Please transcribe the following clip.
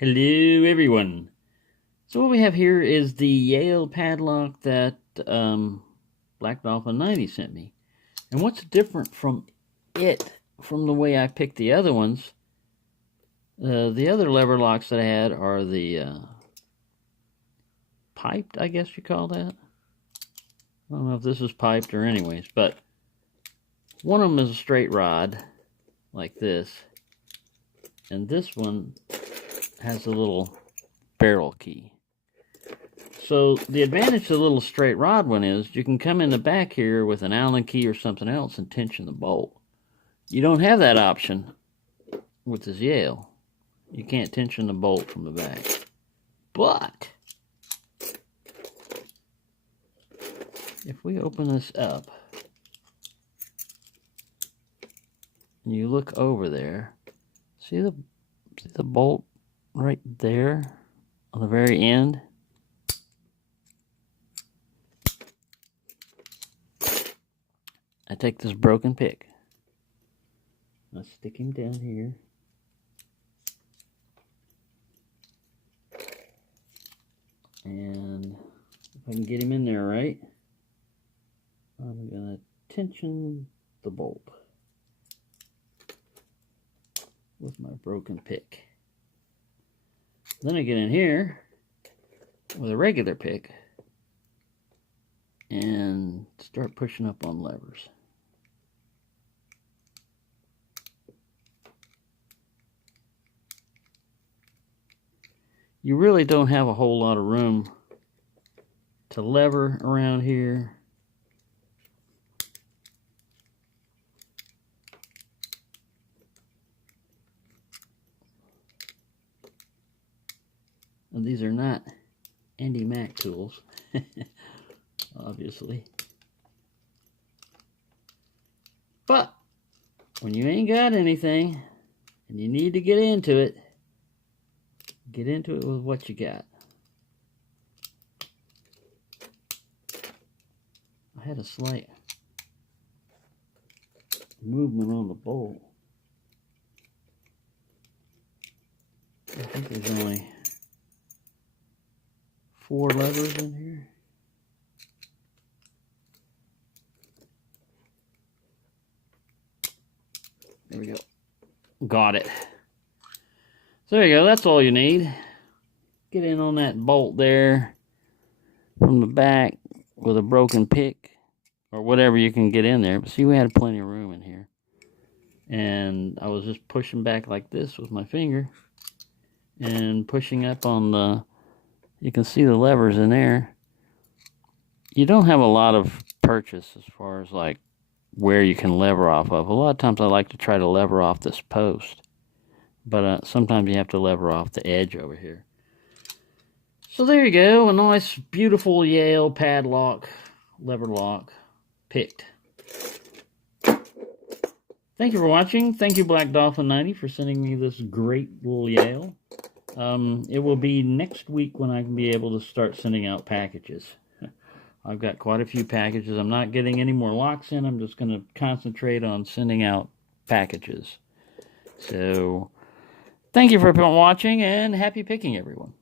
Hello, everyone. So what we have here is the Yale padlock that Black Dolphin 90 sent me. And what's different from the way I picked the other ones, the other lever locks that I had are the piped, I guess you call that. I don't know if this is piped or anyways, but one of them is a straight rod, like this. And this one has a little barrel key. So the advantage to the little straight rod one is you can come in the back here with an Allen key or something else and tension the bolt. You don't have that option with this Yale. You can't tension the bolt from the back. But if we open this up and you look over there, see the bolt right there on the very end? I take this broken pick. I stick him down here. And if I can get him in there right, I'm going to tension the bolt with my broken pick. Then I get in here with a regular pick and start pushing up on levers. You really don't have a whole lot of room to lever around here. And these are not Andy Mac tools, obviously. But when you ain't got anything and you need to get into it with what you got. I had a slight movement on the bolt. I think there's only 4 levers in here. There we go. Got it. So there you go. That's all you need. Get in on that bolt there from the back with a broken pick or whatever you can get in there. But see, we had plenty of room in here. And I was just pushing back like this with my finger and pushing up on the, you can see the levers in there. You don't have a lot of purchase as far as like where you can lever off of. A lot of times I like to try to lever off this post. But sometimes you have to lever off the edge over here. So there you go. A nice, beautiful Yale padlock, lever lock, picked. Thank you for watching. Thank you, Black Dolphin 90, for sending me this great little Yale. It will be next week when I can be able to start sending out packages. I've got quite a few packages. I'm not getting any more locks in. I'm just going to concentrate on sending out packages. So thank you for watching, and happy picking, everyone.